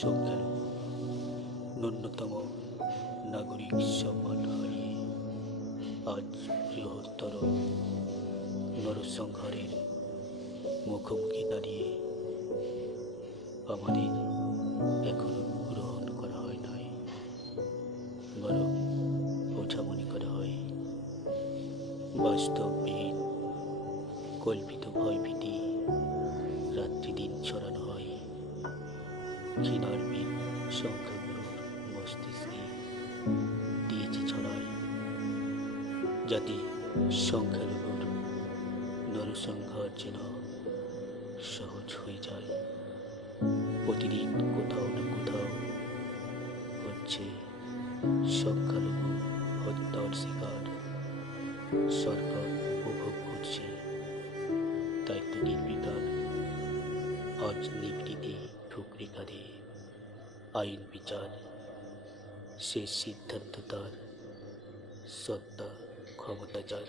সংখ্যালঘু ন্যূনতম নাগরিক সম্মান হারিয়ে আজ বৃহত্তর নরসংহারের মুখোমুখি দাঁড়িয়ে আমাদের এখনো গ্রহণ করা হয় নাই, বরং ওঠামনি করা হয়। বাস্তববিহীন কল্পিত ভয়ভীতি রাত্রি দিন ছড়ানো হয়। ঘৃণার বীর সংখ্যাগুরুর মস্তিষ্কে দিয়েছে ছড়ায়, যাতে সংখ্যালঘুর নরসংহার যেন সহজ হয়ে যায়। প্রতিদিন কোথাও না কোথাও হচ্ছে সংখ্যালঘু হত্যার শিকার। সরকার উপভোগ করছে, দায়িত্ব নির্বিকার। আজ নিভৃতে ঠুকরে কাঁধে আইন বিচার, শেষ সিদ্ধান্ত তার সত্তা ক্ষমতা যার।